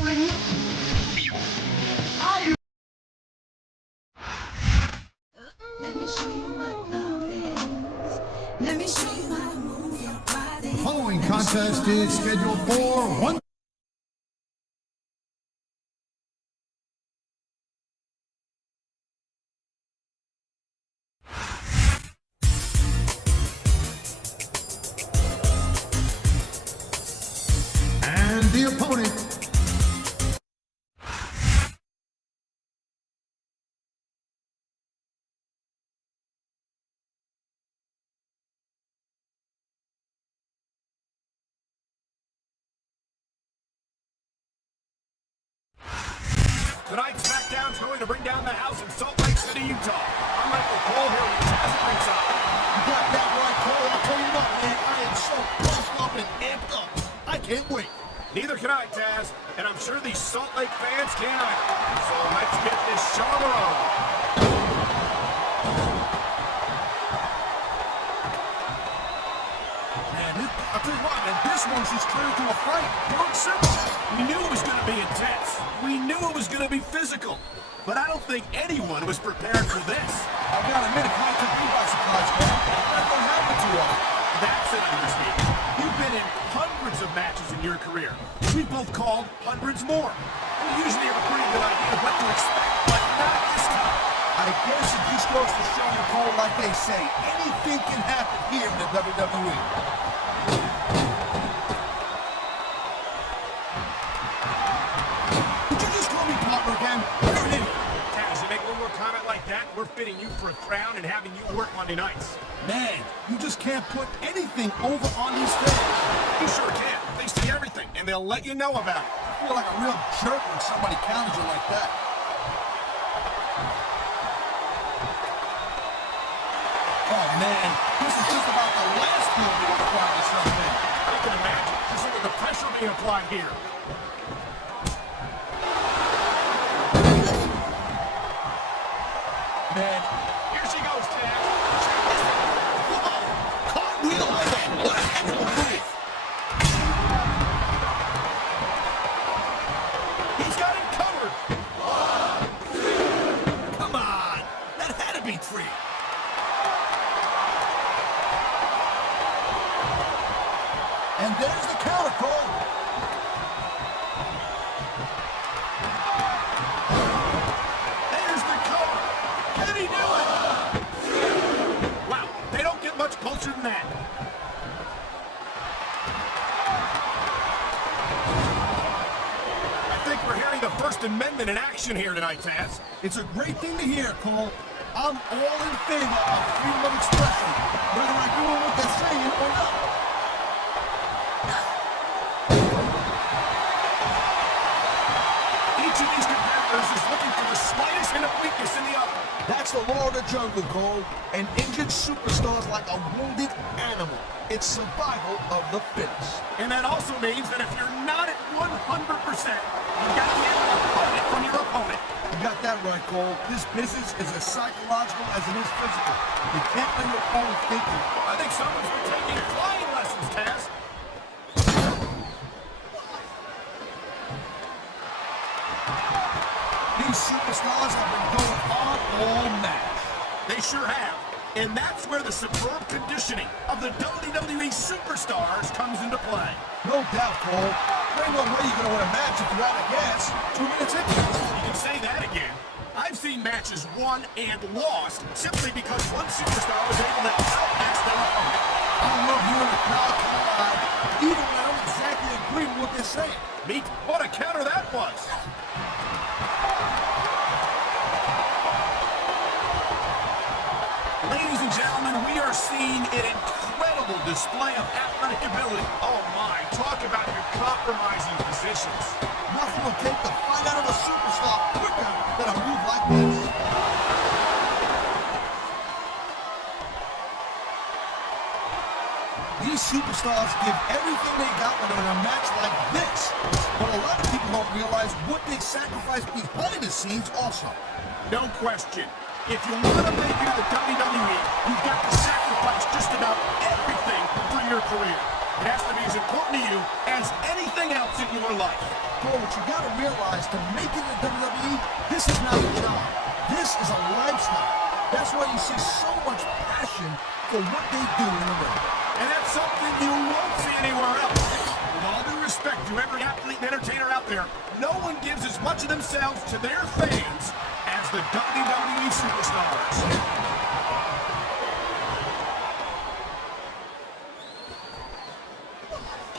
The following contest is scheduled for one. And the opponent. Tonight's SmackDown is going to bring down the house in Salt Lake City, Utah. I'm Michael Cole here with Taz at ringside. You got that right, Cole. I'll tell you what, man, I am so pumped up and amped up. I can't wait. Neither can I, Taz, and I'm sure these Salt Lake fans can't either. So let's get this show on the road. Man, I'll tell you what, man, this one's just turned into a fight. Pure simple. We knew it was going to be intense. We knew it was going to be physical. But I don't think anyone was prepared for this. I've got to admit, it kind of took me by surprise, Cole. That don't happen too often. That's an understatement. You've been in hundreds of matches in your career. We both called hundreds more. We usually have a pretty good idea of what to expect, but not this time. I guess it just goes to show you, Cole, like they say, anything can happen here in the WWE. Would you just call me partner again? You're an idiot. Taz, you make one more comment like that, we're fitting you for a crown and having you work Monday nights. Man, you just can't put anything over on these fans. You sure can. They see everything, and they'll let you know about it. I feel like a real jerk when somebody counters you like that. Oh, man, this is just about the last field you want to find yourself in. I can imagine. Just look at the pressure being applied here. Man, Here she goes, Taz. cartwheel, what a heck of a move. He's got it covered. Come on, that had to be three. And there's the counter, Cole. There's the cover. Can he do it? Wow, they don't get much closer than that. I think we're hearing the First Amendment in action here tonight, Taz. It's a great thing to hear, Cole. I'm all in favor of freedom of expression, whether I agree with what they're saying or not. Each of these competitors is looking for the slightest hint of weakness in the other. That's the law of the jungle, Cole. An injured superstar is like a wounded animal. It's survival of the fittest. And that also means that if you're not at 100%, you've got to get it from your opponent. You got that right, Cole. This business is as psychological as it is physical. You can't let your opponent think you. I think someone's been taking flying lessons, Taz. These superstars have been going on all match. They sure have. And that's where the superb conditioning of the WWE superstars comes into play. No doubt, Cole. There ain't no way you're going to win a match if you're out of gas 2 minutes into it. You can say that again. I've seen matches won and lost simply because one superstar was able to outlast their opponent. I love hearing the crowd come alive, even when I don't exactly agree with what they're saying. Meet what a counter that was. Ladies and gentlemen, we are seeing an incredible display of athletic ability. Oh my, talk about your compromising positions. Nothing will take the fight out of a superstar quicker than a move like this. These superstars give everything they got when they're in a match like this. But a lot of people don't realize what they sacrifice behind the scenes also. No question. If you want to make it to the WWE, you've got to sacrifice just about everything for your career. It has to be as important to you as anything else in your life. Cole, what you gotta realize, to make it in the WWE, this is not a job. This is a lifestyle. That's why you see so much passion for what they do in the ring. And that's something you won't see anywhere else. With all due respect to every athlete and entertainer out there, no one gives as much of themselves to their fans as the WWE superstars.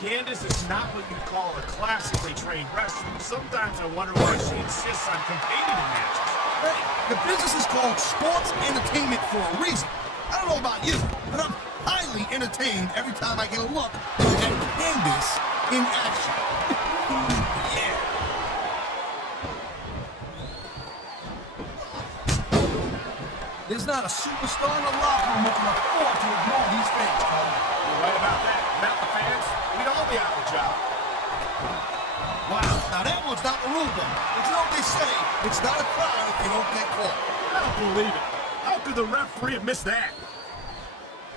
Candice is not what you'd call a classically trained wrestler. Sometimes I wonder why she insists on competing in matches. Hey, the business is called sports entertainment for a reason. I don't know about you, but I'm highly entertained every time I get a look at Candice in action. Yeah. There's not a superstar in the locker room who can afford to ignore these fans, Cole. You're right about that. Without the fans, we'd all be out of a job. Wow, now that one's not the rule book. But you know what they say, it's not a crime if you don't get caught. I don't believe it. How could the referee have missed that?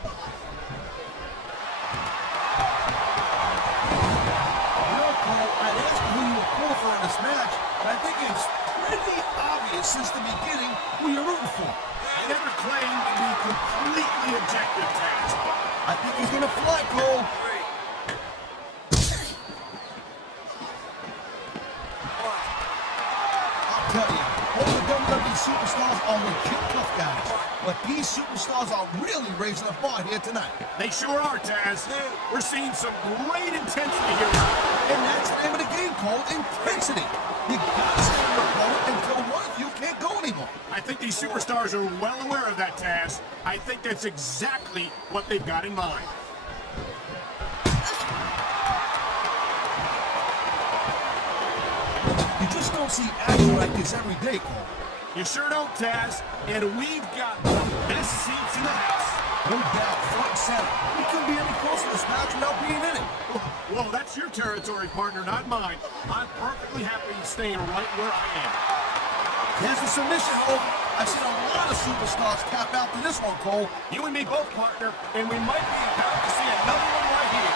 You know, Cole, I'd ask you who you were pulling for in this match, but I think it's pretty obvious since the beginning who you're rooting for. I never claimed to be completely objective, Taz. I think he's gonna fly, Cole. I'll tell you, all the WWE superstars are legit tough guys, but these superstars are really raising the bar here tonight. They sure are, Taz. We're seeing some great intensity here. And that's the name of the game, Cole, intensity. You gotta stay in your opponent until one of you can't go anymore. I think these superstars are well aware of that, Taz. I think that's exactly what they've got in mind. You just don't see action like this every day, Cole. You sure don't, Taz. And we've got the best seats in the house. No doubt, front and center. We couldn't be any closer to this match without being in it. Well, that's your territory, partner, not mine. I'm perfectly happy staying right where I am. Here's the submission hold. I've seen a lot of superstars tap out to this one, Cole. You and me both, partner, and we might be about to see another one right here.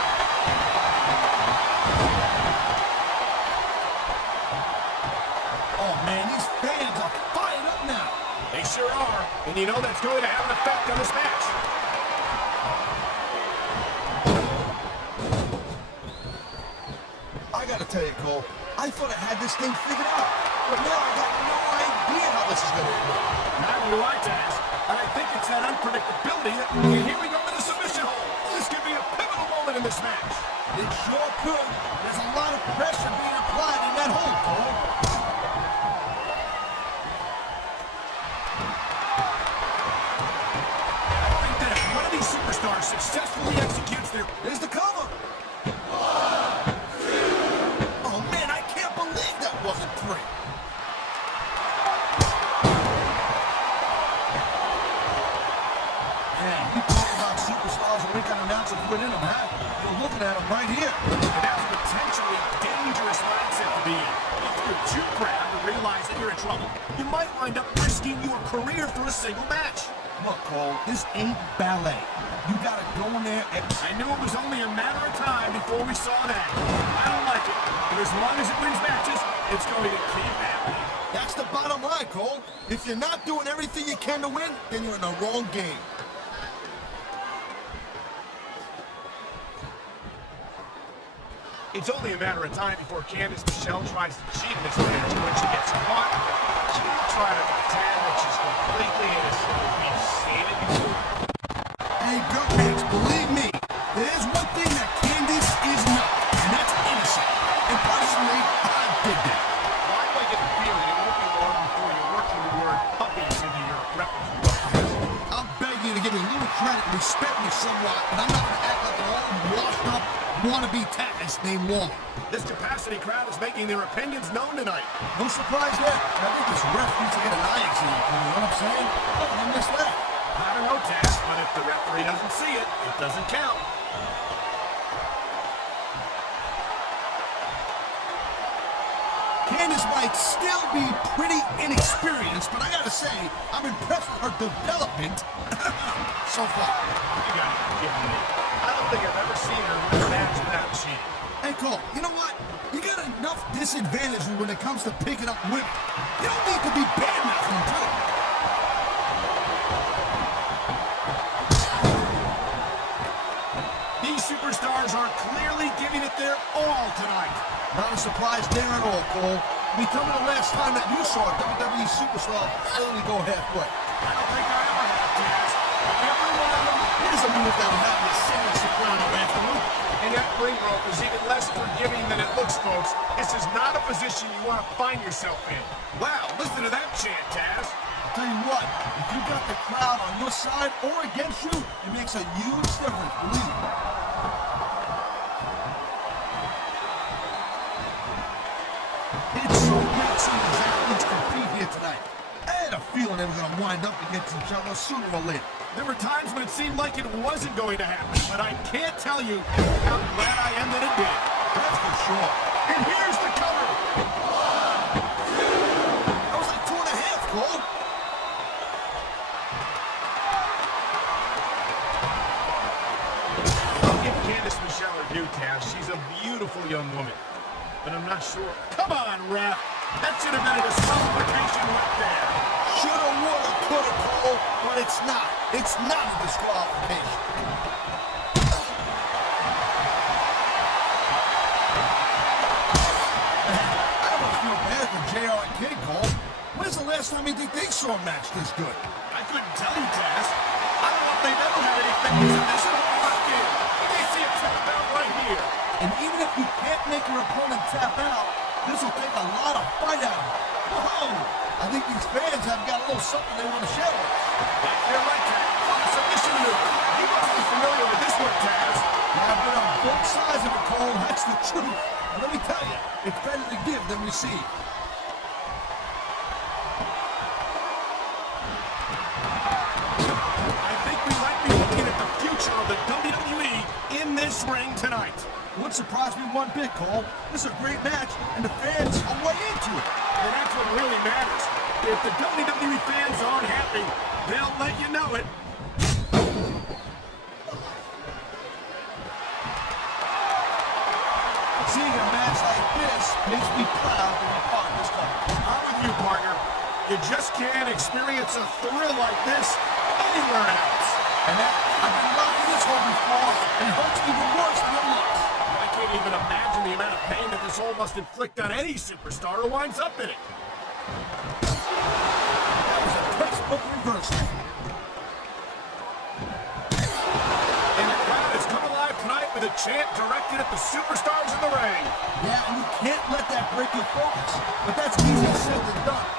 Oh, man, these fans are fired up now. They sure are, and you know that's going to have an effect on this match. I gotta tell you, Cole, I thought I had this thing figured out, but now I got no idea how this is gonna work. Neither do I, Taz. And I think it's that unpredictability that, and here we go to the submission hold. This could be a pivotal moment in this match. It sure could. There's a lot of pressure being applied in that hold, Cole. I think that if one of these superstars successfully executes their... There's the cover. Oh, man, I can't believe that wasn't three. Man, you talk about superstars and we can announce it within them, huh? You're looking at them right here. And that's a potentially dangerous mindset to be in. If you're too proud to realize that you're in trouble, you might wind up risking your career through a single match. Look, Cole, this ain't ballet. You gotta go in there and... I knew it was only a matter of time before we saw that. I don't like it, but as long as it wins matches, it's going to keep happening. That's the bottom line, Cole. If you're not doing everything you can to win, then you're in the wrong game. It's only a matter of time before Candice Michelle tries to cheat in this match, and when she gets caught, she will try to pretend that she's completely innocent. We've seen it before. Hey, girl fans, believe me, there's one thing that Candice is not, and that's innocent. And personally, I did that. Why do I get the feeling it won't be long before you're working the word puppies into your repertoire? I'm begging you to give me a little credit and respect me somewhat, and I'm not going to act like an old, washed-up, wannabe Taz named Wall. This capacity crowd is making their opinions known tonight. No surprise there. I think this ref needs to get an eye exam, you know what I'm saying? Look, I missed that. I don't know, Taz, but if the referee doesn't see it, it doesn't count. Candice might still be pretty inexperienced, but I gotta say, I'm impressed with her development so far. You gotta be kidding me. I don't think I've ever seen her win a match without cheating. Hey, Cole, you know what? You got enough disadvantage when it comes to picking up women. You don't need to be bad-mouthing them, too. These superstars are clearly giving it their all tonight. Not a surprise there at all, Cole. Becoming the last time that you saw a WWE superstar only go halfway. I don't think I ever have, Taz. Every one of them Here's a move that'll have you San Soprano afterward. and that ring rope is even less forgiving than it looks, folks. This is not a position you want to find yourself in. Wow, listen to that chant, Taz. I'll tell you what, if you got the crowd on your side or against you, it makes a huge difference, believe me. It's so great seeing these athletes compete here tonight. I had a feeling they were going to wind up against each other sooner or later. There were times when it seemed like it wasn't going to happen, but I can't tell you how glad I am that it did. That's for sure. And here's the cover. That was like 2.5, Cole. I'll give Candice Michelle her due, Taz. She's a beautiful young woman, but I'm not sure. Come on, ref. That should have been a disqualification right there. Shoulda, woulda, coulda, Cole, but it's not. It's not a disqualification. I don't feel bad for JR and Kid, Cole. When's the last time you think they saw a match this good? I couldn't tell you, Taz. I don't know if they've ever had anything in this first game. They see it tap out right here. And even if you can't make your opponent tap out, this will take a lot of fight out of him. Whoa! I think these fans have got a little something they want to share with us. They're right, Taz. What a submission move. You must be familiar with this one, Taz. Yeah, I've been on both sides of it, Cole. That's the truth. But let me tell you, it's better to give than receive. I think we might be looking at the future of the WWE in this ring tonight. Wouldn't surprise me one bit, Cole. This is a great match, and the fans are way into it. And that's what really matters. If the WWE fans aren't happy, they'll let you know it. Seeing a match like this makes me proud to be part of this company. I'm with you, partner. You just can't experience a thrill like this anywhere else. And that, I've been watching this one before, and it hurts even worse than it looks. I can't even imagine the amount of pain that this hole must inflict on any superstar who winds up in it. That was a textbook reversal. And the crowd has come alive tonight with a chant directed at the superstars in the ring. Yeah, and you can't let that break your focus. But that's easier said than done.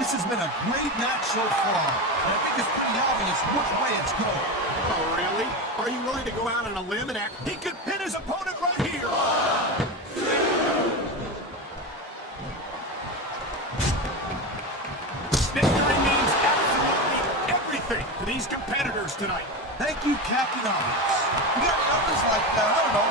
This has been a great match so far, and I think it's pretty obvious which way it's going. Oh, really? Are you willing to go out on a limb and act? He could pin his opponent right here. Victory means absolutely everything to these competitors tonight. Thank you, Captain Obvious. You got others like, I don't know,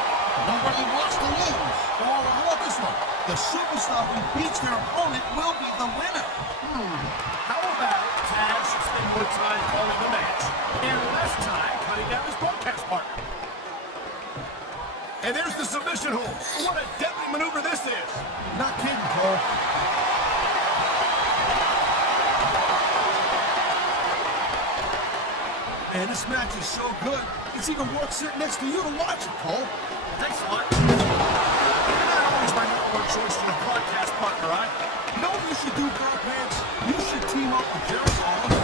nobody wants to lose. Or how about this one? The superstar who beats their opponent will be the winner. How about Taz should spend more time calling the match and less time cutting down his broadcast partner? And there's the submission hold. What a deadly maneuver this is. Not kidding, Cole. Man, this match is so good, it's even worth sitting next to you to watch it, Cole. Thanks a lot. You're not always my number one choice for the broadcast partner, right? You know what you should do, Girl Pants? You should team up with Jerry Lawler